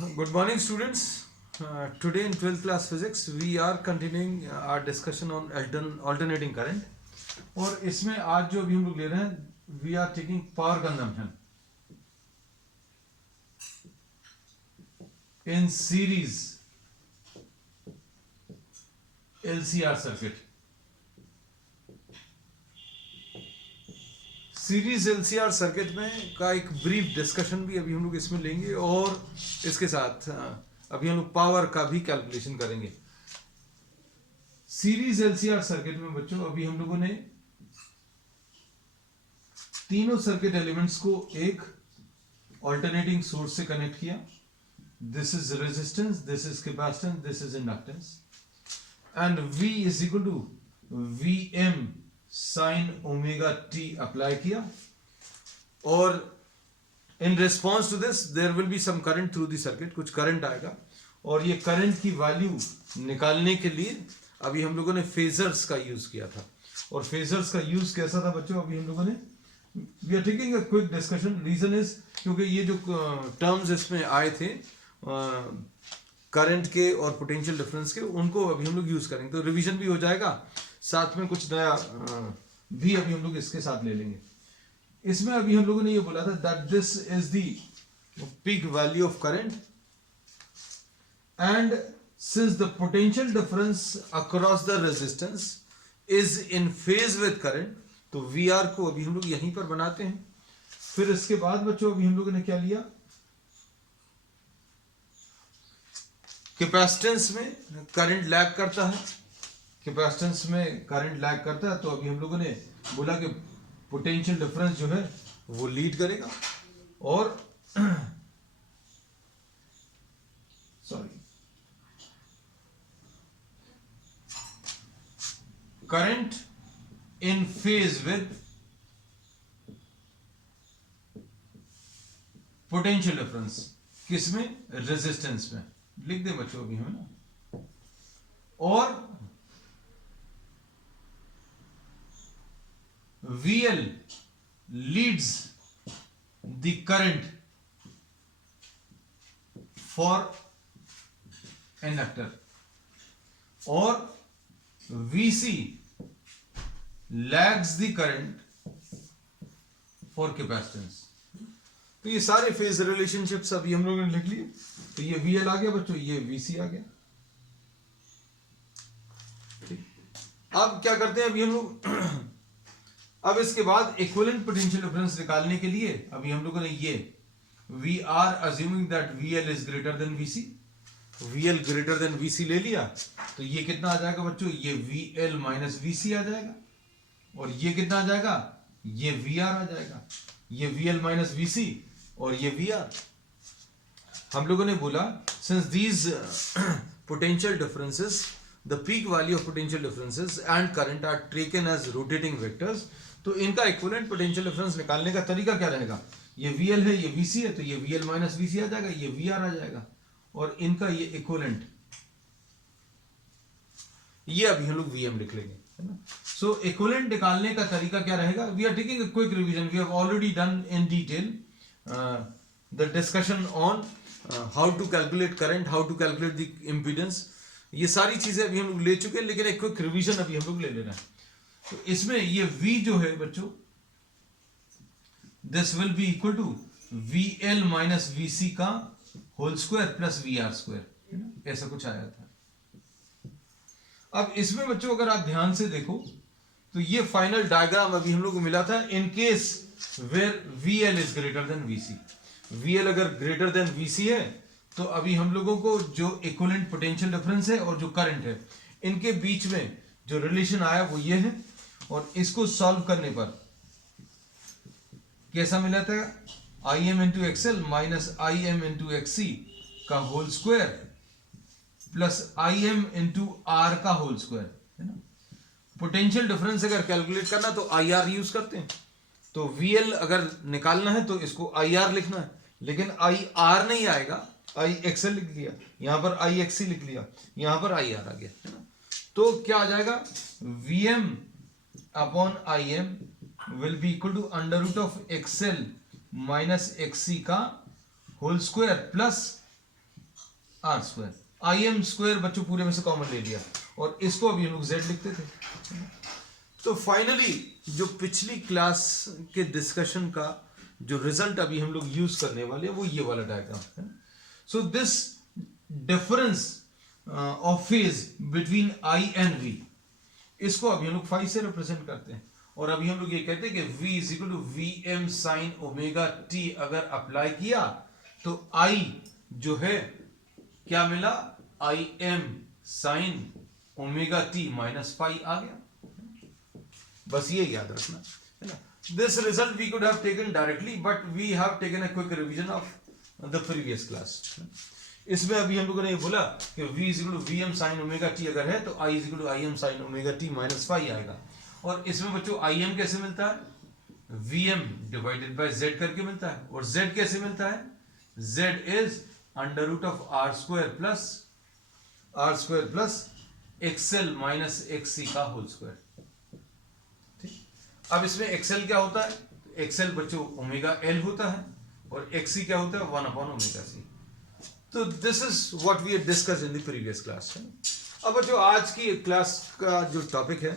Good morning, students. Today in 12th class physics, we are continuing our discussion on alternating current. और इसमें आज जो अभी हम लोग ले रहे हैं, we are taking power consumption in series LCR circuit. Series LCR circuit में का एक ब्रीफ डिस्कशन भी अभी हम लोग इसमें लेंगे और इसके साथ अभी हम लोग पावर का भी कैलकुलेशन करेंगे. सीरीज एलसीआर सर्किट में बच्चों अभी हम लोगों ने तीनों सर्किट एलिमेंट्स को एक ऑल्टरनेटिंग सोर्स से कनेक्ट किया. This is resistance, this is capacitance, this is inductance and V is equal to Vm sine omega t apply किया और in response to this there will be some current through the circuit. कुछ current आएगा और ये current की value निकालने के लिए अभी हम लोगों ने फेजर्स का यूज किया था. और फेजर्स का यूज कैसा था बच्चों, अभी हम लोगों ने we are taking a quick discussion. Reason is क्योंकि ये जो टर्म्स इसमें आए थे करंट के और पोटेंशियल डिफरेंस के, उनको अभी हम लोग यूज करेंगे तो रिवीजन भी हो जाएगा, साथ में कुछ नया भी अभी हम लोग इसके साथ ले लेंगे. इसमें अभी हम लोगों ने ये बोला था that this is the peak value of current and since the potential difference across the resistance is in phase with current, तो वी आर को अभी हम लोग यहीं पर बनाते हैं. फिर इसके बाद बच्चों अभी हम लोगों ने क्या लिया, कैपेसिटेंस में करंट लैग करता है, कैपेसिटेंस में करंट लैग करता है, तो अभी हम लोगों ने बोला कि पोटेंशियल डिफरेंस जो है वो लीड करेगा और sorry current in phase with potential difference किसमें, रेजिस्टेंस में. लिख दे बच्चों अभी हमें ना. और VL leads the current for inductor और VC lags the current for capacitance. तो ये सारे फेज रिलेशनशिप्स अभी हम लोगों ने लिख लिए. तो ये VL आ गया बच्चों, ये VC आ गया. ठीक, अब क्या करते हैं अभी हम लोग अब इसके बाद इक्विवेलेंट पोटेंशियल डिफरेंस निकालने के लिए अभी हम लोगों ने ये we are assuming that VL is greater than VC, VL greater than VC ले लिया. तो ये कितना आ जाएगा बच्चों, ये VL माइनस VC आ जाएगा. और ये कितना आ जाएगा, ये VR आ जाएगा. ये VL माइनस VC और ये VR. हम लोगों ने बोला since these potential differences, the peak value of potential differences and current are taken as rotating vectors, तो इनका इक्विवेलेंट पोटेंशियल डिफरेंस निकालने का तरीका क्या रहेगा, ये VL है, ये VC है, तो ये VL माइनस VC आ जाएगा, ये VR आ जाएगा और इनका ये इक्विवेलेंट ये अभी हम लोग VM लिख लेंगे, है ना. सो इक्विवेलेंट निकालने का तरीका क्या रहेगा, we are taking a quick revision. We have already done in detail the discussion on how to calculate current, how to calculate the impedance. ये सारी चीजें अभी हम लोग ले चुके हैं, लेकिन एक क्विक रिवीजन अभी हम लोग ले लेना है. तो इसमें ये V जो है बच्चों, this will be equal to VL minus VC का whole square plus VR square, है ना, ऐसा कुछ आया था. अब इसमें बच्चों अगर आप ध्यान से देखो तो ये फाइनल डायग्राम अभी हम लोग को मिला था in case where VL is greater than VC. VL अगर ग्रेटर देन VC है तो अभी हम लोगों को जो इक्विवेलेंट पोटेंशियल डिफरेंस है और जो करंट है, इनके बीच में जो रिलेशन आया वो ये है. और इसको सॉल्व करने पर कैसा मिला था, Im into XL minus Im into XC का whole square plus Im into R का होल स्क्वायर, है ना. पोटेंशियल डिफरेंस अगर कैलकुलेट करना तो IR यूज करते हैं. तो VL अगर निकालना है तो इसको IR लिखना है, लेकिन IR नहीं आएगा, IXL लिख लिया, यहां पर IXC लिख लिया, यहां पर IR आ गया, है ना. तो क्या आ जाएगा, VM upon IM will be equal to under root of XL minus XC का whole square plus R square, I M square बच्चों पूरे में से कॉमन ले लिया और इसको अभी हम लोग जेड लिखते थे। तो फाइनली जो पिछली क्लास के डिस्कशन का जो रिजल्ट अभी हम लोग यूज करने वाले हैं वो ये वाला डायग्राम है। So this difference of phase between I and V, इसको अभी हम लोग फाई से रिप्रेजेंट करते हैं और अभी हम लोग ये कहते हैं कि v is equal to V M sine omega T अगर अप्लाई किया तो I जो है क्या मिला, I M sine omega T minus phi आ गया। बस ये याद रखना है ना। This result we could have taken directly but we have taken a quick revision of the previous class. इसमें अभी हम लोगों ने ये बोला कि v is equal to V M sine omega T अगर है तो I is equal to I M sine omega T minus phi आएगा। और इसमें बच्चों आई एम कैसे मिलता है, V M divided by Z करके मिलता है। और जेड कैसे मिलता है, Z is under root of R square plus XL minus XC का होल स्क्वायर। अब इसमें एक्सएल क्या होता है, एक्सएल बच्चों ओमेगा एल होता है और एक्सी क्या होता है, 1/ओमेगा सी। तो this is what we had discussed in the previous class. अब बच्चों आज की क्लास का जो टॉपिक है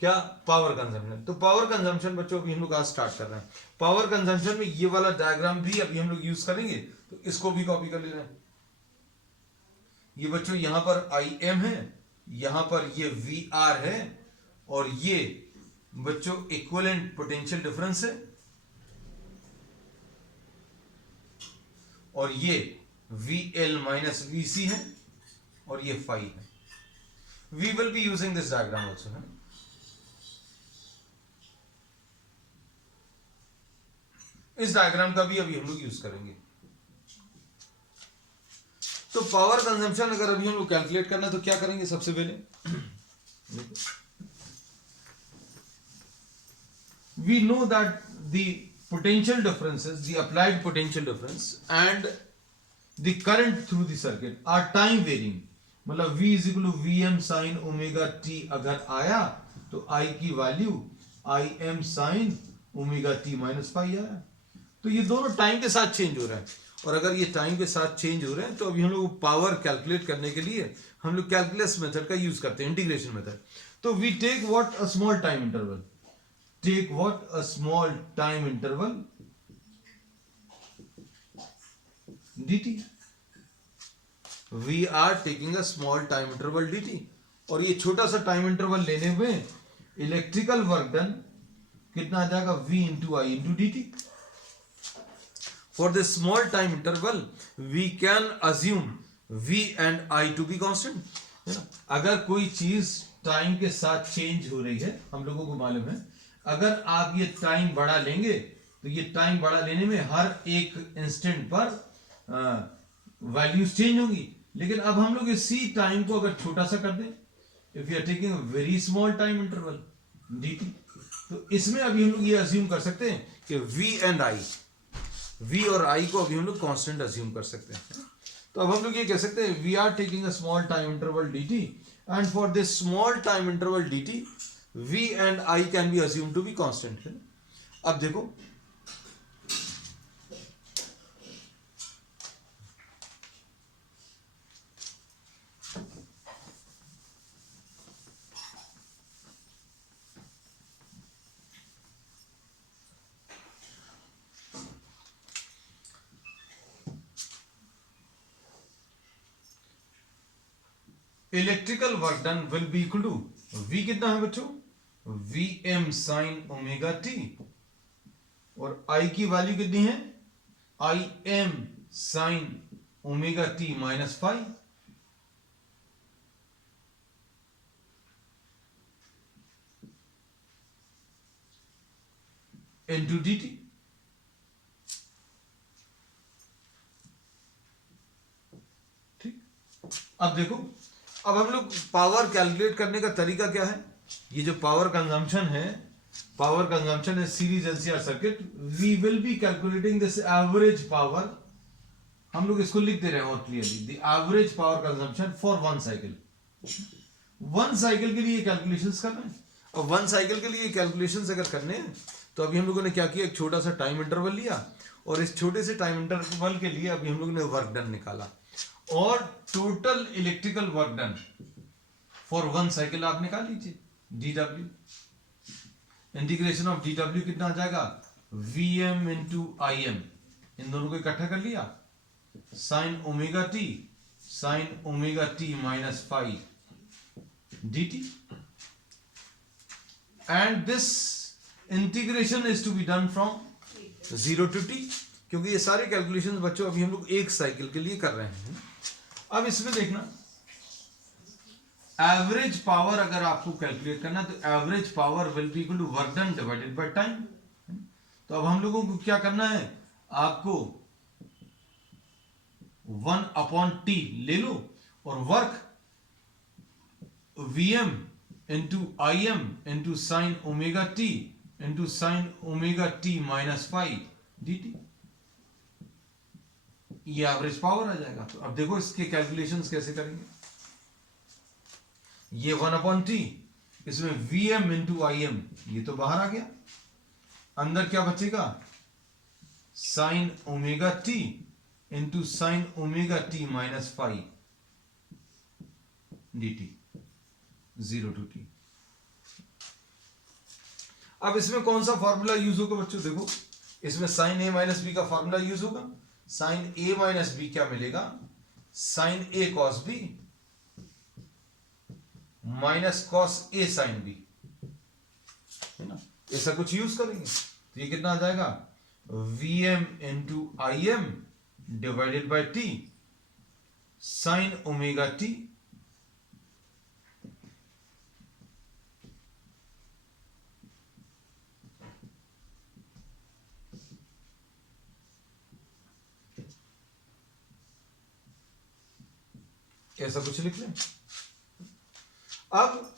क्या, पावर कंजम्पशन। तो पावर कंजम्पशन बच्चों अभी हम लोग आज स्टार्ट कर रहे हैं। पावर कंजम्पशन में ये वाला डायग्राम भी अभी हम लोग यूज करेंगे, तो इसको भी कॉपी कर ले रहे हैं। ये बच्चों यहां पर आई एम है, यहां पर ये वी आर है और ये बच्चों इक्विवेलेंट पोटेंशियल डिफरेंस है और ये V L minus V C है और ये फाई है। We will be using this diagram also है। इस डायग्राम का भी अभी हम लोग यूज करेंगे। तो पावर कंजम्पशन अगर अभी हम लोग कैलकुलेट करना तो क्या करेंगे, सबसे पहले we know that the potential differences, the applied potential difference and the current through the circuit are time varying। मतलब v is equal to vm sin omega t अगर आया तो I की value im sin omega t minus phi आया। तो ये दोनों time के साथ चेंज हो रहा है और अगर ये टाइम के साथ चेंज हो रहे हैं तो अभी हम लोग पावर कैलकुलेट करने के लिए हम लोग कैलकुलस मेथड का यूज करते हैं, इंटीग्रेशन मेथड। तो we take what, a small time interval, take what, a small time interval dt। we are taking a small time interval dt और ये छोटा सा टाइम इंटरवल लेने में इलेक्ट्रिकल वर्क डन कितना आ जाएगा, v into I into d t. For this small time interval we can assume v and i to be constant, है ना। अगर कोई चीज टाइम के साथ चेंज हो रही है, हम लोगों को मालूम है अगर आप ये टाइम बढ़ा लेंगे तो ये टाइम बढ़ा लेने में हर एक इंस्टेंट पर वैल्यूज चेंज होंगी। लेकिन अब हम लोग इसी टाइम को अगर छोटा सा कर दें, if you are taking a very small time interval dt, तो इसमें अभी हम लोग ये अज्यूम कर सकते हैं कि v एंड i, v और i को अभी हम लोग कांस्टेंट अज्यूम कर सकते हैं। तो अब हम लोग ये कह सकते हैं we are taking a small time interval dt and for this small time interval dt v and I can be assumed to be constant है। अब देखो electrical work done will be equal to v कितना है बच्चों, V M sine omega t और I की value कितनी है, I M sine omega T minus five into d t. ठीक, अब देखो, अब हम लोग पावर कैलकुलेट करने का तरीका क्या है। ये जो पावर कंजम्पशन है, पावर कंजम्पशन है series LCR circuit, we will be calculating this average power. हम लोग इसको लिख दे रहे हैं और clearly, the average power consumption for one cycle. One cycle के लिए कैलकुलेशंस करना है। और वन साइकिल के लिए कैलकुलेशंस अगर करने हैं तो अभी हम लोगों ने क्या किया, एक छोटा सा टाइम इंटरवल लिया और इस छोटे से टाइम इंटरवल के लिए अभी हम लोगों ने वर्क डन निकाला और total electrical work done for one cycle आप निकाल लीजिए dw। इंटीग्रेशन ऑफ dw कितना आ जाएगा, vm इंटू im, इन दोनों को इकट्ठा कर लिया, sine omega T minus five dt, and this integration is to be done from 0 to t, क्योंकि ये सारे कैलकुलेशन बच्चों अभी हम लोग एक साइकिल के लिए कर रहे हैं। अब इसमें देखना एवरेज पावर अगर आपको कैलकुलेट करना तो average power will be equal to work done divided by time. तो अब हम लोगों को क्या करना है, आपको 1/t ले लो और work Vm into Im into sine omega t into sine omega T minus five dt, ये एवरेज पावर आ जाएगा। तो अब देखो इसके कैलकुलेशंस कैसे करेंगे, ये 1/t, इसमें Vm इंटू Im, ये तो बाहर आ गया, अंदर क्या बचेगा, sign omega t into sine omega T minus five dt 0 to t। अब इसमें कौन सा फॉर्मूला यूज होगा बच्चों, देखो इसमें साइन ए माइनस बी का फॉर्मूला यूज होगा। साइन ए माइनस बी क्या मिलेगा, sign A cos B minus cos A sine B, है ना, ऐसा कुछ यूज करेंगे तो ये कितना आ जाएगा, Vm into Im divided bye T sign omega T ऐसा कुछ लिख लें। अब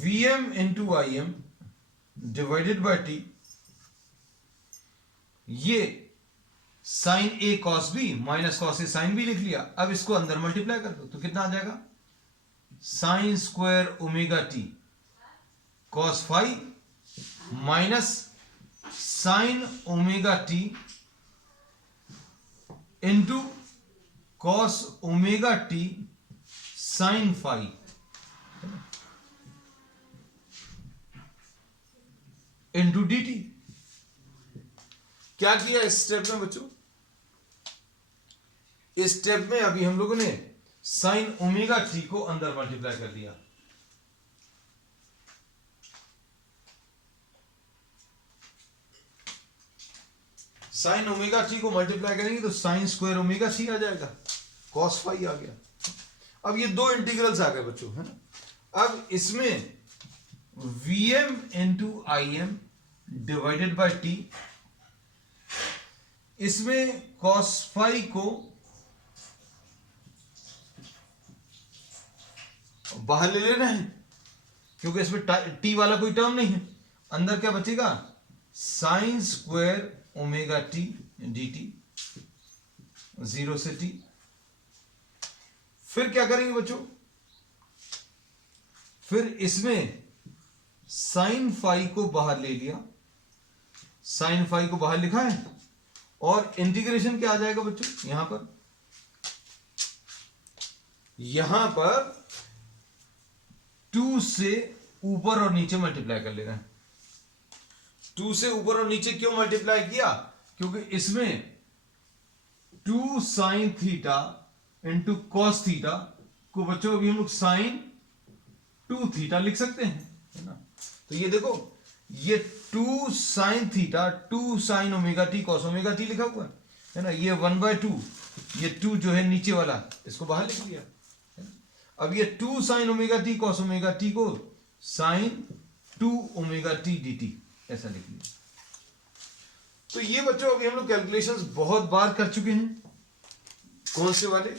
Vm into Im divided bye T, ये sign A cos B minus cos A sine B लिख लिया। अब इसको अंदर मल्टीप्लाई कर दो तो कितना आ जाएगा, sine square omega T cos five minus sine omega t into cos omega t sine five into d t. क्या किया इस स्टेप में बच्चों, इस स्टेप में अभी हम लोगों ने साइन ओमेगा टी को अंदर मल्टीप्लाई कर दिया, साइन ओमेगा टी को मल्टीप्लाई करेंगे तो साइन स्क्वायर ओमेगा टी आ जाएगा, कॉस फाइव आ गया। अब ये दो इंटीग्रल्स आ गए बच्चों, है ना। अब इसमें Vm into Im divided bye T, इसमें कॉस फाइव को बाहर ले लेना है क्योंकि इसमें टी वाला कोई टर्म नहीं है, अंदर क्या बचेगा, sign square omega T D T 0 से t। फिर क्या करेंगे बच्चों, फिर इसमें साइन फाइव को बाहर ले लिया, साइन फाइव को बाहर लिखा है और इंटीग्रेशन क्या आ जाएगा बच्चों, यहां पर 2 से ऊपर और नीचे मल्टीप्लाई कर लेना है। 2 से ऊपर और नीचे क्यों मल्टीप्लाई किया, क्योंकि इसमें 2 sine theta into cos theta को बच्चों अभी हम लोग साइन 2 थीटा लिख सकते हैं, है ना। तो ये देखो, ये 2 sine theta 2 sine omega T cos omega T लिखा हुआ है ना। ये 1/2, ये 2 जो है नीचे वाला इसको बाहर लिख दिया, है ना। अब ये 2 sine omega T cos omega T को sine 2 omega T D T ऐसा लिख लिया। तो ये बच्चों अभी हम लोग कैलकुलेशंस बहुत बार कर चुके हैं, कौन से वाले,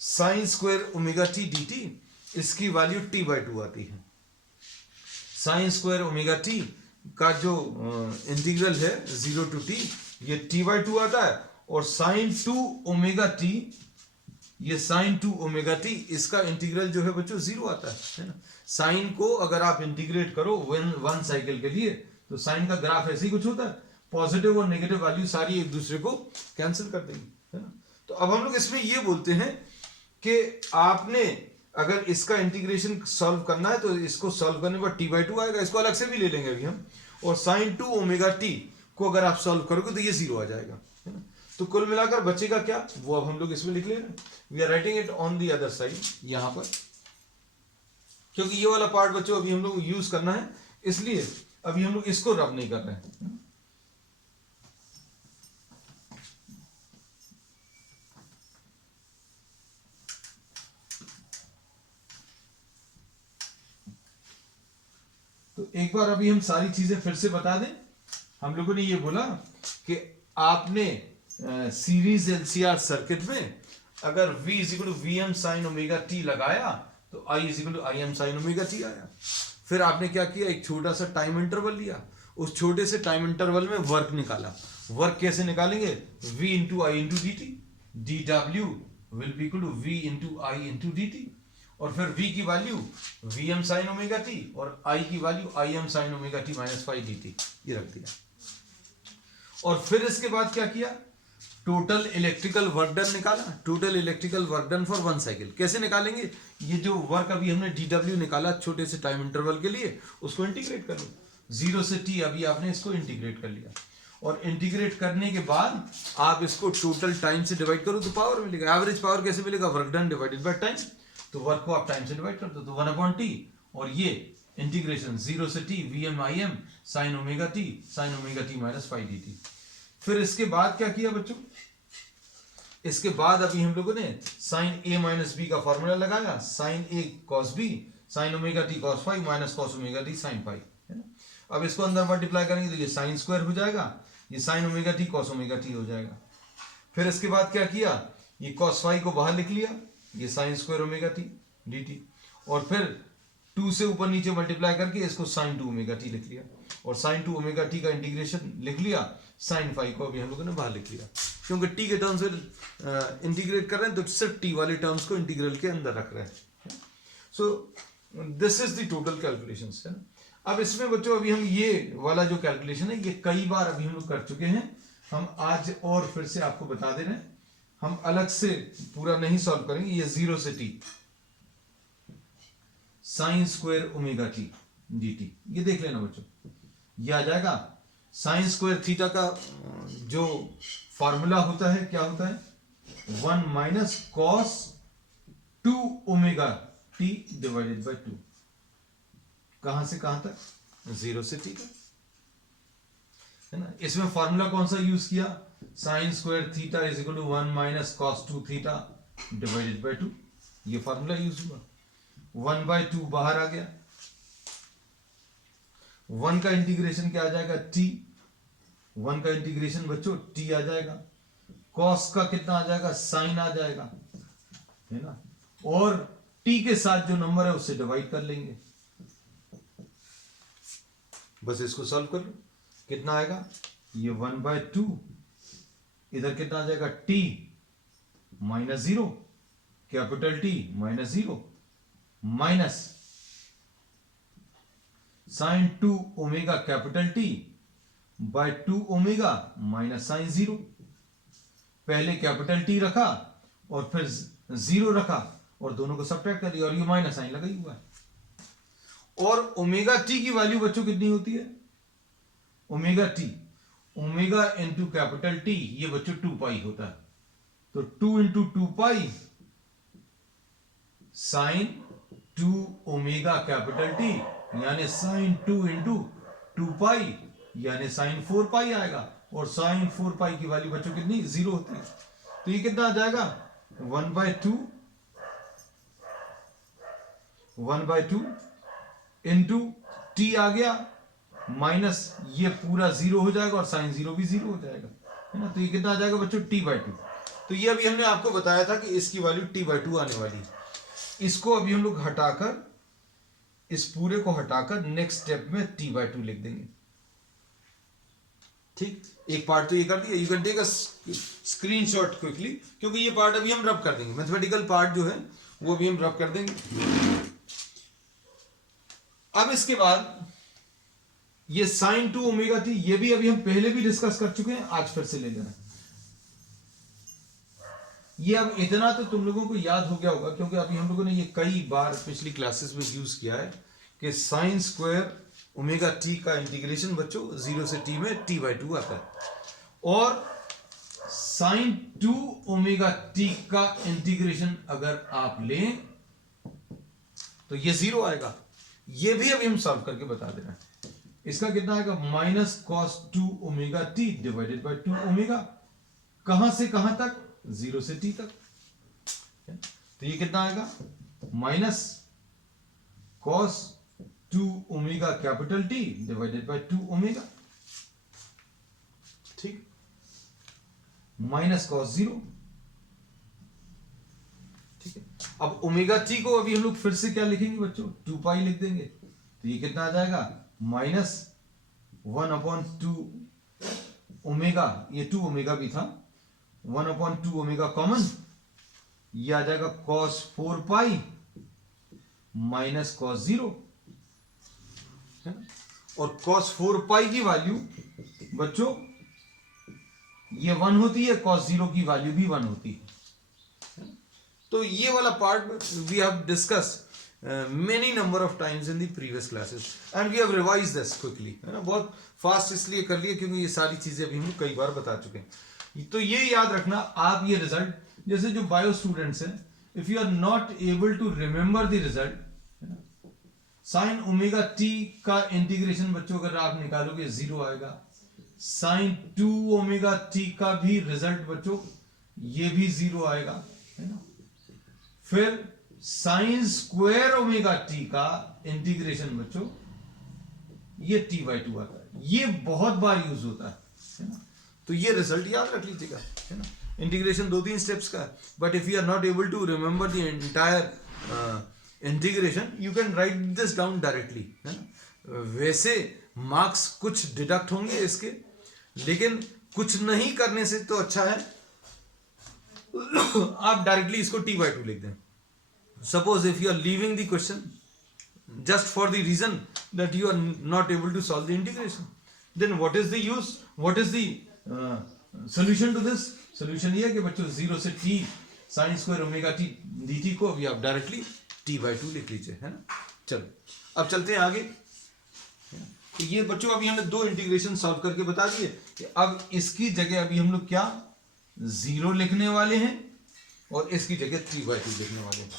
sign square omega T D T, इसकी वैल्यू t/2 आती है। साइन स्क्वायर ओमेगा टी का जो इंटीग्रल है 0 to t, ये t/2 आता है, और साइन 2 ओमेगा टी, ये साइन 2 ओमेगा टी, इसका इंटीग्रल जो है बच्चों 0 आता है ना। साइन को अगर आप इंटीग्रेट करो वन साइकिल के लिए तो साइन का ग्राफ ऐसे ही कुछ होता है, पॉजिटिव और नेगेटिव वैल्यू सारी एक दूसरे को कैंसिल कर देंगी, है ना। तो तो अब हम लोग इसमें ये बोलते हैं कि आपने अगर इसका इंटीग्रेशन सॉल्व करना है तो इसको सॉल्व करने पर t/2 आएगा, इसको अलग से भी ले लेंगे अभी हम, और sin 2 ओमेगा t को अगर आप सॉल्व करोगे तो ये 0 आ जाएगा, है ना। तो कुल मिलाकर बचेगा क्या, वो अब हम लोग इसमें लिख ले रहे हैं, we are writing it on the other side यहां पर, क्योंकि ये वाला पार्ट बच्चों अभी हम लोग यूज करना है, इसलिए अभी हम लोग इसको रब नहीं कर रहे हैं। तो एक बार अभी हम सारी चीजें फिर से बता दें। हम लोगों ने ये बोला कि आपने सीरीज एलसीआर सर्किट में अगर V equal to VM sine omega t लगाया तो I equal to IM sine omega t आया। फिर आपने क्या किया, एक छोटा सा टाइम इंटरवल लिया, उस छोटे से टाइम इंटरवल में वर्क निकाला। वर्क कैसे निकालेंगे, V into I into d t, d डब्ल्यू will be equal to V into I into d t, और फिर V की value Vm sine omega t और I की value Im sine omega T minus five d t, ये रख दिया। और फिर इसके बाद क्या किया, टोटल इलेक्ट्रिकल वर्क डन निकाला, total electrical work done for 1 cycle. कैसे निकालेंगे, ये जो वर्क अभी हमने dw निकाला छोटे से टाइम इंटरवल के लिए, उसको इंटीग्रेट कर लो, 0 से t अभी आपने इसको इंटीग्रेट कर लिया, और इंटीग्रेट करने के बाद आप इसको टोटल टाइम से डिवाइड करो तो पावर मिलेगा। एवरेज पावर कैसे मिलेगा, work done divided by time, तो वर्क को आप टाइम से डिवाइड कर दो तो 1/t, और ये इंटीग्रेशन 0 से t Vm Im sine omega t minus five d T. फिर इसके बाद क्या किया बच्चों, इसके बाद अभी हम लोगों ने साइन a माइनस बी का फॉर्मूला लगाया, sine a cos b sine omega t cos five minus cos omega t sine five, है ना। अब इसको अंदर मल्टीप्लाई करेंगे तो ये साइन स्क्वायर हो जाएगा, ये sign omega t cos omega t हो जाएगा। फिर इसके बाद क्या किया, ये कॉस फाइव को बाहर लिख लिया, ये sign square omega T D t, और फिर 2 से ऊपर नीचे मल्टीप्लाई करके इसको साइन 2 ओमेगा टी लिख लिया, और साइन 2 ओमेगा टी का इंटीग्रेशन लिख लिया, साइन 5 को अभी हम लोगों ने बाहर लिख लिया, क्योंकि टी के टर्म्स में इंटीग्रेट कर रहे हैं तो सिर्फ टी वाले टर्म्स को इंटीग्रल के अंदर रख रहे हैं। So this is the total calculations, है ना। अब इसमें बच्चों अभी हम ये वाला जो कैलकुलेशन है ये कई बार अभी हम लोग कर चुके हैं, हम आज और फिर से आपको बता दे रहे हैं, हम अलग से पूरा नहीं सॉल्व करेंगे। ये 0 से t sign square omega T D t, ये देख लेना बच्चों, ये आ जाएगा। साइन स्क्वायर थीटा का जो फॉर्मूला होता है क्या होता है, 1 minus cos 2 omega T divided by 2, कहां से कहां तक, 0 से t तक, है ना। इसमें फॉर्मूला कौन सा यूज किया, sine square theta is equal to 1 minus cos 2 theta divided by 2, ये फॉर्मूला यूज हुआ। 1/2 बाहर आ गया, 1 का इंटीग्रेशन क्या आ जाएगा, t, 1 का इंटीग्रेशन बच्चों t आ जाएगा, कॉस का कितना आ जाएगा, साइन आ जाएगा, है ना, और t के साथ जो नंबर है उससे डिवाइड कर लेंगे, बस इसको सॉल्व कर लो, कितना आएगा, ये 1/2, इधर कितना आ जाएगा, t minus 0, capital T minus 0 minus sine 2 omega capital T by 2 omega minus sine 0, पहले कैपिटल T रखा और फिर 0 रखा और दोनों को सब्ट्रैक्ट कर दिया, और ये माइनस साइन लगा ही हुआ है। और ओमेगा टी की वैल्यू बच्चों कितनी होती है, omega T, omega into capital T, ये बच्चों 2 पाई होता है, तो 2 into 2 pi sine 2 omega capital T यानी साइन 2 इंटू 2 पाई यानी साइन 4 पाई आएगा, और साइन 4 पाई की वैल्यू बच्चों कितनी, 0 होती है, तो ये कितना आ जाएगा, 1/2 इंटू t आ गया माइनस ये पूरा 0 हो जाएगा और साइन 0 भी 0 हो जाएगा, है ना। तो ये कितना आ जाएगा बच्चों, t/2। तो ये अभी हमने आपको बताया था कि इसकी वैल्यू t/2 आने वाली है। इसको अभी हम लोग हटाकर, इस पूरे को हटाकर नेक्स्ट स्टेप में t/2 लिख देंगे, ठीक। एक पार्ट तो ये कर दिया, you can take a screenshot quickly, क्योंकि ये पार्ट अभी हम रब कर देंगे, मैथमेटिकल पार्ट जो है वो भी हम रब कर देंगे। अब इसके बाद ये साइन 2 ओमेगा थी, ये भी अभी हम पहले भी डिस्कस कर चुके हैं, आज फिर से ले लेना। ये अब इतना तो तुम लोगों को याद हो गया होगा, क्योंकि अभी हम लोगों ने ये कई बार पिछली क्लासेस में यूज किया है कि साइन स्क्वायर ओमेगा टी का इंटीग्रेशन बच्चों 0 से टी में t/2 आता है, और साइन 2 ओमेगा टी का इंटीग्रेशन अगर आप लें तो ये 0 आएगा। ये भी अभी हम सॉल्व करके बता दे रहे हैं। इसका कितना आएगा, minus cos 2 omega T divided by 2 omega, कहां से कहां तक, 0 से t तक। तो ये कितना आएगा, minus cos 2 omega capital T divided by 2 omega, ठीक, माइनस कॉस 0, ठीक है। अब ओमेगा टी को अभी हम लोग फिर से क्या लिखेंगे बच्चों, 2 पाई लिख देंगे। तो ये कितना आ जाएगा, माइनस 1/2 ओमेगा, ये 2 ओमेगा भी था, 1/2 ओमेगा कॉमन, ये आ जाएगा cos 4 पाई माइनस cos 0, है ना। और cos 4 पाई की वैल्यू बच्चों ये 1 होती है, cos 0 की वैल्यू भी 1 होती है। तो ये वाला part we have discuss many number of times in the previous classes and we have revise this quickly, है ना। बहुत फास्ट इसलिए कर लिया क्योंकि ये सारी चीजें अभी हम कई बार बता चुके हैं। तो ये याद रखना आप, ये रिजल्ट, जैसे जो बायो स्टूडेंट्स हैं, if you are not able to remember the result, sine omega t का इंटीग्रेशन बच्चों अगर आप निकालोगे 0 आएगा, साइन 2 ओमेगा टी का भी रिजल्ट बच्चों ये भी 0 आएगा, है ना। फिर साइन स्क्वायर ओमेगा टी का इंटीग्रेशन बच्चों ये t/2 आता है, ये बहुत बार यूज होता है ना। तो ये रिजल्ट याद रख लीजिएगा, है ना। इंटीग्रेशन 2-3 स्टेप्स का, but if you are not able to remember the entire integration you can write this down directly, है ना। वैसे मार्क्स कुछ डिडक्ट होंगे इसके, लेकिन कुछ नहीं करने से तो अच्छा है आप डायरेक्टली इसको t/2 लिख दें। Suppose if you are leaving the question just for the reason that you are not able to solve the integration, then what is the use, what is the solution to this? Solution ये है कि बच्चों 0 से t sin square omega t dt को अभी आप directly t/2 लिख लीजिए, है ना। चलो अब चलते हैं आगे। तो ये बच्चों अभी हमने 2 इंटीग्रेशन सॉल्व करके बता दिए कि अब इसकी जगह अभी हम लोग क्या 0 लिखने वाले हैं और इसकी जगह 3/2 लिखने वाले हैं।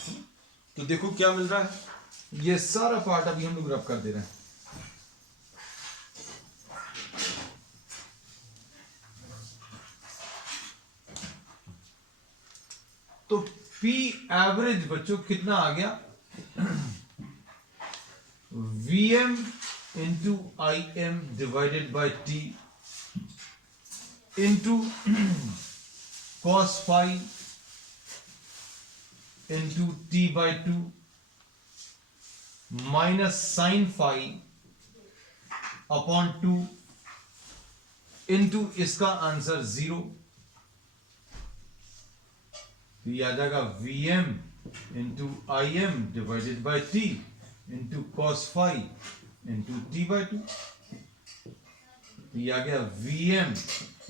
तो देखो क्या मिल रहा है, ये सारा पार्ट अभी हम लोग रब कर दे रहे हैं। तो P एवरेज बच्चों कितना आ गया, Vm into Im divided by T into cos phi into t/2 minus sine phi upon 2 into इसका आंसर 0। तो ये आ जाएगा Vm into Im divided by T into cos phi into t/2। तो ये आ गया Vm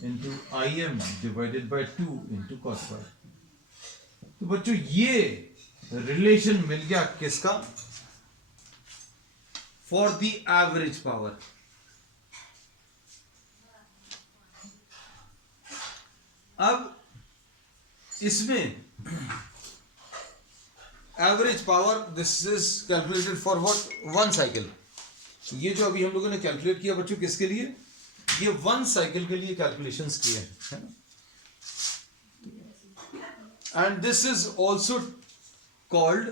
into Im divided by 2 into cos phi। तो बच्चों ये रिलेशन मिल गया किसका, for the average power। अब इसमें average power this is calculated for what, 1 cycle. ये जो अभी हम लोगों ने कैलकुलेट किया बच्चों किसके लिए, ये 1 साइकिल के लिए कैलकुलेशंस किए हैं, है ना। And this is also called,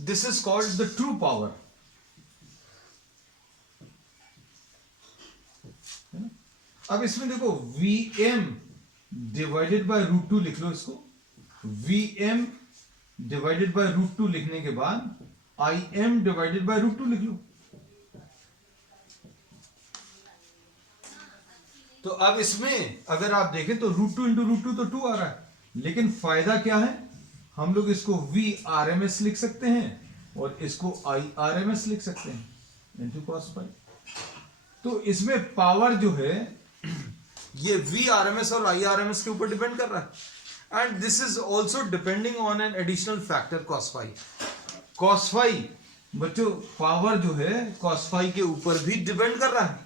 this is called the true power, है ना। अब इसमें देखो Vm डिवाइडेड बाय √2 लिख लो इसको, Vm डिवाइडेड बाय √2 लिखने के बाद Im डिवाइडेड बाय √2 लिख लो। तो अब इसमें अगर आप देखें तो √2 इंटू √2 तो 2 आ रहा है, लेकिन फायदा क्या है, हम लोग इसको Vrms लिख सकते हैं और इसको Irms लिख सकते हैं इंटू cos phi। तो इसमें पावर जो है ये वी आर एम एस और आई आर एम एस के ऊपर डिपेंड कर रहा है। And this is also depending on an additional factor cos phi. Cos phi बच्चों पावर जो है कॉस फाई के ऊपर भी डिपेंड कर रहा है,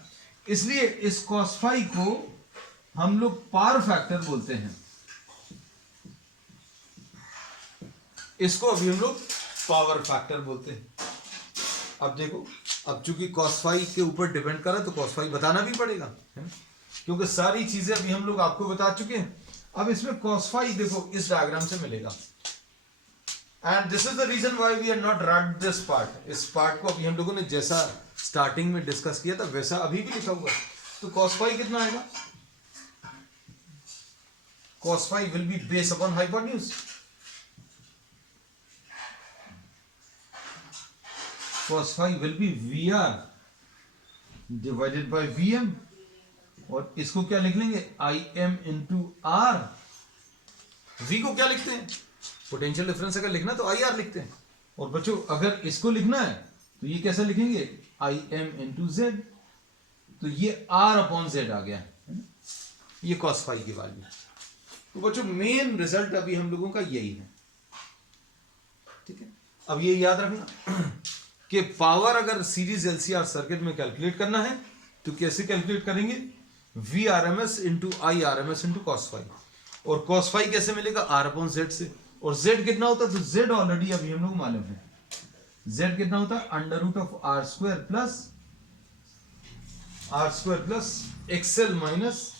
इसलिए इस कॉस फाई को हम लोग पावर फैक्टर बोलते हैं। इसको अभी हम लोग पावर फैक्टर बोलते हैं। अब देखो, अब चूंकि कॉस फाई के ऊपर डिपेंड कर रहा है तो कॉस फाई बताना भी पड़ेगा, है ना? क्योंकि सारी चीजें अभी हम लोग आपको बता चुके हैं। अब इसमें कॉस फाई देखो इस डायग्राम से मिलेगा, and this is the reason why we are not right this part. इस पार्ट को अभी हम लोगों ने जैसा स्टार्टिंग में डिस्कस किया था वैसा अभी भी लिखा हुआ है। तो कॉस फाई कितना आएगा? cos phi will be based upon hypotenuse. Cos phi will be VR divided by VM, और इसको क्या लिख लेंगे? IM into R। V को क्या लिखते हैं? पोटेंशियल डिफरेंस अगर लिखना तो IR लिखते हैं, और बच्चों अगर इसको लिखना है तो ये कैसे लिखेंगे? IM into Z। तो ये R अपॉन Z आ गया है, ये cos phi की वैल्यू। तो बच्चों मेन रिजल्ट अभी हम लोगों का यही है, ठीक है। अब ये याद रखना कि पावर अगर सीरीज एलसीआर सर्किट में कैलकुलेट करना है तो कैसे कैलकुलेट करेंगे? V R M S into I R M S into cos phi, और कॉस फाई कैसे मिलेगा? आर अपॉन जेड से। और जेड कितना होता है? तो जेड ऑलरेडी अभी हम लोग मालूम है, जेड कितना होता है? Under root of R square plus XL minus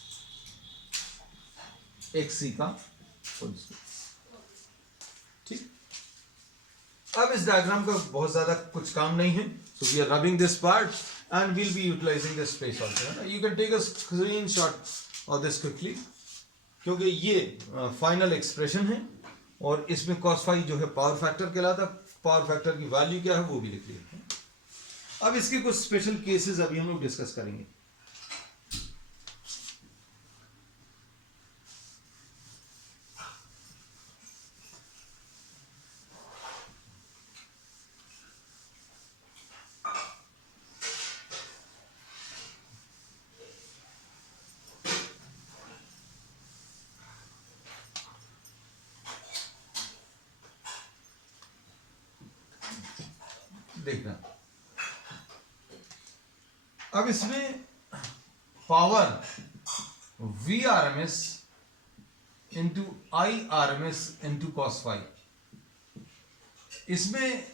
XC का होल स्क्वायर, ठीक। अब इस डायग्राम का बहुत ज्यादा कुछ काम नहीं है, so we are rubbing this part and we'll be utilizing this space also। You can take a screenshot of this quickly, क्योंकि ये फाइनल एक्सप्रेशन है और इसमें cos phi जो है पावर फैक्टर कहलाता है। पावर फैक्टर की वैल्यू क्या है वो भी लिख लिया। अब इसके कुछ स्पेशल केसेस अभी हम लोग डिस्कस करेंगे। देखना, अब इसमें power V R M S into I R M S into cos phi, इसमें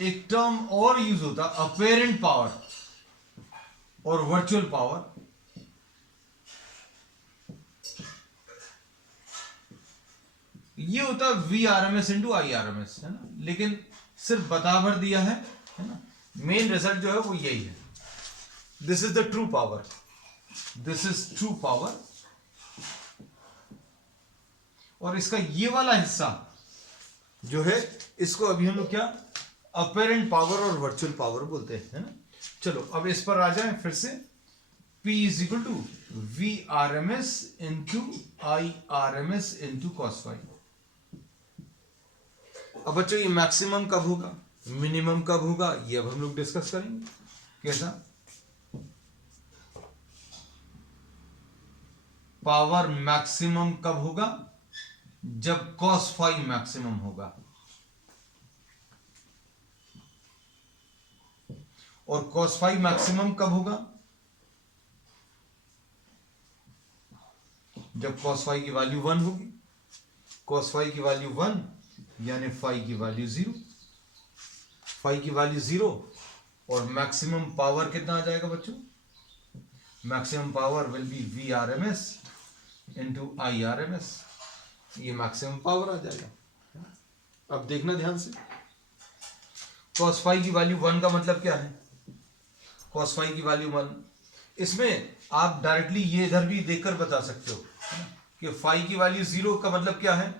एक टर्म और यूज होता अपेरेंट पावर और वर्चुअल पावर। ये होता है V R M S into I R M S, है ना, लेकिन सिर्फ बता दिया है ना। मेन रिजल्ट जो है वो यही है। This is the true power, this is true power, और इसका ये वाला हिस्सा जो है इसको अभी हम लोग क्या अपेरेंट पावर और वर्चुअल पावर बोलते हैं, है ना। चलो अब इस पर आ जाए फिर से। P is equal to V R M S into I R M S into cos phi. अब बच्चों ये मैक्सिमम कब होगा, मिनिमम कब होगा, ये अब हम लोग डिस्कस करेंगे। कैसा? पावर मैक्सिमम कब होगा? जब कॉस फाई मैक्सिमम होगा। और कॉस फाई मैक्सिमम कब होगा? जब कॉस फाई की वैल्यू 1 होगी। कॉस फाई की वैल्यू 1 यानी फाई की वैल्यू 0। फाई की वैल्यू 0 और मैक्सिमम पावर कितना आ जाएगा बच्चों? Maximum power will be V R M S into I R M S. ये मैक्सिमम पावर आ जाएगा। अब देखना ध्यान से, कॉस फाई की वैल्यू 1 का मतलब क्या है? कॉस फाई की वैल्यू 1, इसमें आप डायरेक्टली ये इधर भी देखकर बता सकते हो कि फाई की वैल्यू 0 का मतलब क्या है?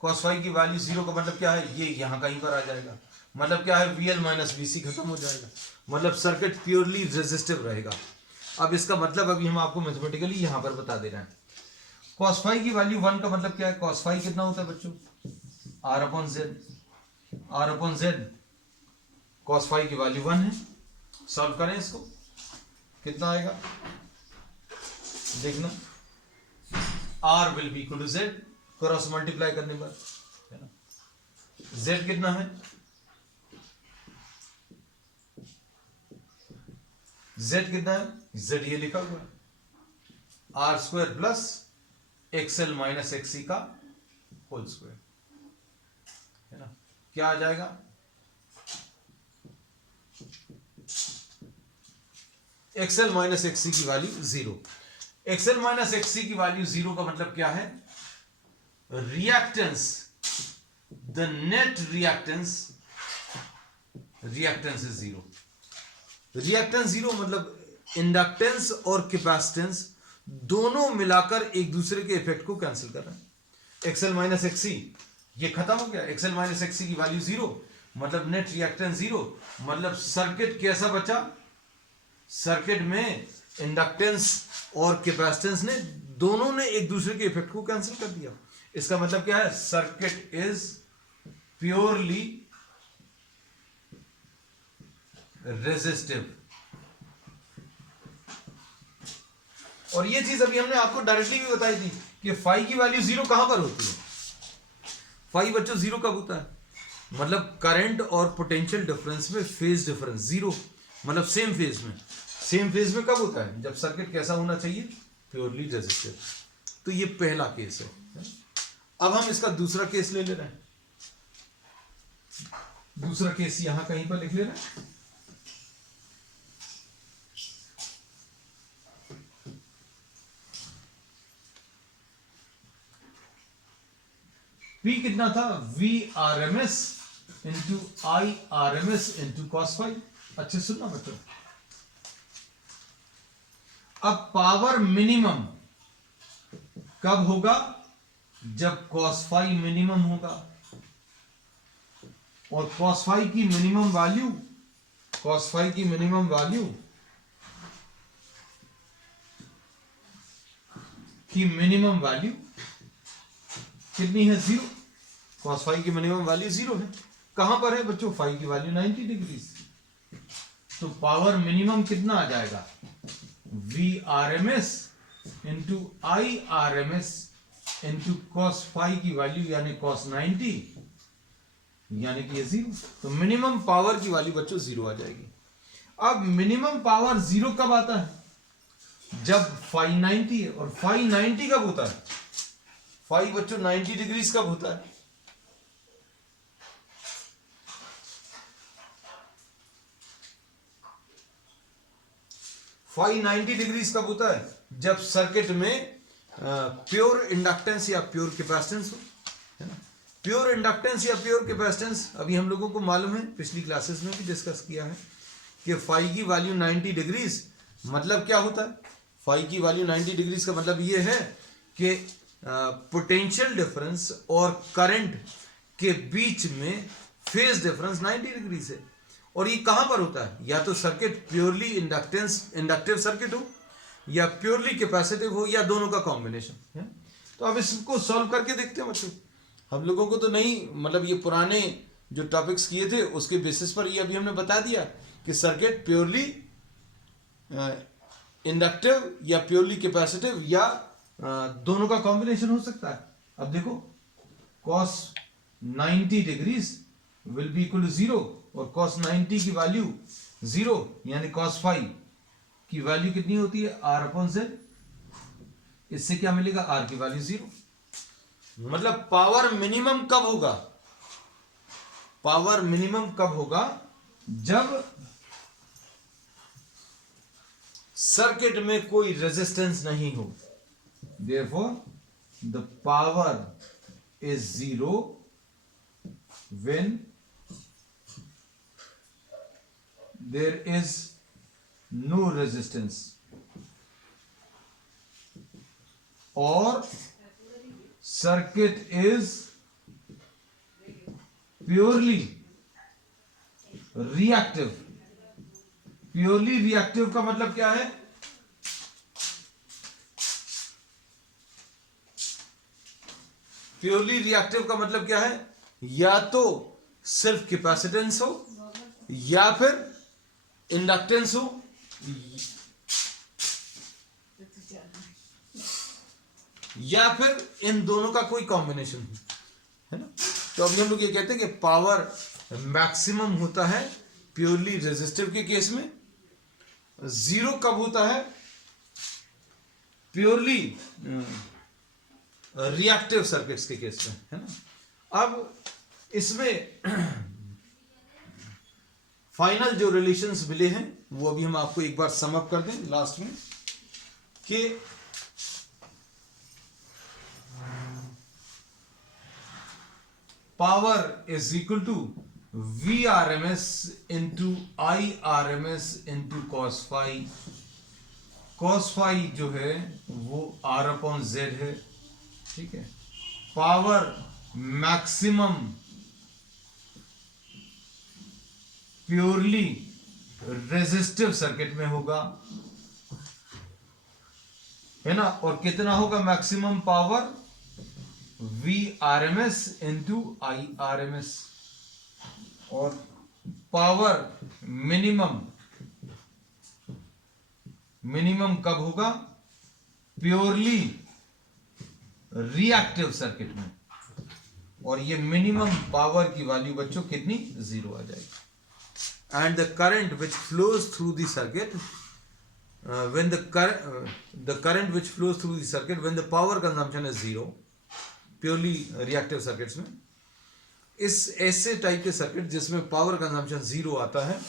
कॉस फाई की वैल्यू 0 का मतलब क्या है? ये यहां कहीं पर आ जाएगा। मतलब क्या है? VL माइनस VC खत्म हो जाएगा, मतलब सर्किट प्योरली रेजिस्टिव रहेगा। अब इसका मतलब अभी हम आपको मैथमेटिकली यहां पर बता दे रहे हैं। कॉस फाई की वैल्यू 1 का मतलब क्या है? कॉस फाई कितना होता है बच्चों? R upon Z। R upon Z, cos phi की वैल्यू 1 है, सॉल्व करें इसको, कितना आएगा देखना। R will be equal to Z, cross multiply करने पर, है ना। Z कितना है, Z कितना है, Z ये लिखा हुआ है, R square plus XL minus XC का होल स्क्वायर, है ना। क्या आ जाएगा, एक्सएल माइनस एक्सी की वैल्यू 0। एक्सएल माइनस एक्सी की वैल्यू 0 का मतलब क्या है, reactance, the net reactance is 0। Reactance 0 मतलब इंडक्टेंस और कैपेसिटेंस दोनों मिलाकर एक दूसरे के इफेक्ट को कैंसिल कर रहे हैं। एक्सएल माइनस एक्सी ये खत्म हो गया, एक्सएल माइनस एक्सी की वैल्यू 0 मतलब नेट रिएक्टेंस 0, मतलब सर्किट कैसा बचा, सर्किट में इंडक्टेंस और कैपेसिटेंस ने दोनों ने एक दूसरे के इफेक्ट को कैंसिल कर दिया। इसका मतलब क्या है, सर्किट इज प्योरली रेजिस्टिव। और ये चीज अभी हमने आपको डायरेक्टली भी बताई थी कि फाई की वैल्यू 0 कहां पर होती है, फाई बच्चों 0 कब होता है, मतलब करंट और पोटेंशियल डिफरेंस में फेज डिफरेंस 0, मतलब सेम फेज में, सेम फेज में कब होता है, जब सर्किट कैसा होना चाहिए, प्योरली रेजिस्टिव। तो ये पहला केस है। अब हम इसका दूसरा केस ले रहे हैं, दूसरा केस यहां कहीं पर लिख ले रहे हैं। P कितना था, V R M S into I R M S into cos phi. अच्छे सुनना बच्चों, अब पावर मिनिमम कब होगा, जब कॉस फाई मिनिमम होगा, और कॉस फाई की मिनिमम वैल्यू, कॉस फाई की मिनिमम वैल्यू कितनी है, 0। कॉस फाई की मिनिमम वैल्यू 0 है, कहां पर है बच्चों, फाई की वैल्यू 90 डिग्री। तो पावर मिनिमम कितना आ जाएगा, V R M S into I R M S into cos phi की वैल्यू यानी कॉस 90, यानी कि ये 0। तो मिनिमम पावर की वैल्यू बच्चों 0 आ जाएगी। अब मिनिमम पावर 0 कब आता है, जब फाई 90 है, और फाई 90 कब होता है, फाई बच्चों 90 डिग्रीज कब होता है, फाई 90 डिग्रीज कब होता है, जब सर्किट में प्योर इंडक्टेंस या प्योर कैपेसिटेंस हो, है ना। प्योर इंडक्टेंस या प्योर कैपेसिटेंस अभी हम लोगों को मालूम है, पिछली क्लासेस में भी डिस्कस किया है कि फाई की वैल्यू 90 डिग्रीज मतलब क्या होता है, फाई की वैल्यू 90 डिग्रीज का मतलब ये है कि पोटेंशियल डिफरेंस और करंट के बीच में फेज डिफरेंस 90 डिग्री से। और ये कहां पर होता है, या तो सर्किट प्योरली इंडक्टिव सर्किट हो या प्योरली कैपेसिटिव हो या दोनों का कॉम्बिनेशन है। तो अब इसको सॉल्व करके देखते हैं बच्चों। हम लोगों को तो नहीं, मतलब ये पुराने जो टॉपिक्स किए थे उसके बेसिस पर ये अभी हमने बता दिया कि सर्किट प्योरली इंडक्टिव या प्योरली कैपेसिटिव या दोनों का कॉम्बिनेशन हो सकता है। अब देखो cos 90 degrees will be equal to 0 और cos 90 की वैल्यू 0 यानी cos फाई की वैल्यू कितनी होती है, r अपॉन z। इससे क्या मिलेगा, r की वैल्यू 0। मतलब पावर मिनिमम कब होगा, पावर मिनिमम कब होगा, जब सर्किट में कोई रेजिस्टेंस नहीं हो। Therefore, the power is 0 when there is no resistance or circuit is purely reactive। Purely reactive का मतलब क्या है, प्योरली रिएक्टिव का मतलब क्या है, या तो सिर्फ कैपेसिटेंस हो या फिर इंडक्टेंस हो या फिर इन दोनों का कोई कॉम्बिनेशन हो, है ना। तो अभी हम लोग ये कहते हैं कि पावर मैक्सिमम होता है प्योरली रेजिस्टिव के केस में, जीरो कब होता है, प्योरली रिएक्टिव सर्किट्स के केस में, है ना। अब इसमें फाइनल जो रिलेशंस मिले हैं वो अभी हम आपको एक बार सम अप कर दें लास्ट में कि power is equal to VRMS into IRMS into cos phi. cos phi जो है वो R/Z है, ठीक है। Power maximum purely resistive circuit में होगा, है ना। और कितना होगा maximum power, VRMS into IRMS। और पावर मिनिमम कब होगा, प्योरली रिएक्टिव सर्किट में। और ये मिनिमम पावर की वैल्यू बच्चों कितनी, 0 आ जाएगी। And the current which flows through the circuit when the current which flows through the circuit when the power consumption is 0, purely reactive circuits में, इस ऐसे टाइप के सर्किट जिसमें पावर कंजम्पशन 0 आता है,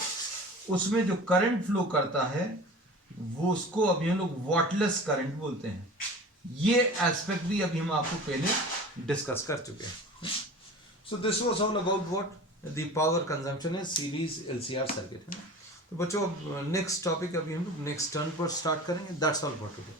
उसमें जो करंट फ्लो करता है वो उसको अभी हम लोग वॉटलेस करंट बोलते हैं। ये एस्पेक्ट भी अभी हम आपको पहले डिस्कस कर चुके हैं। So this was all about what the power consumption है सीरीज LCR सर्किट, है ना। तो बच्चों अब नेक्स्ट टॉपिक अभी हम लोग नेक्स्ट टर्न पर स्टार्ट करेंगे। That's all for today.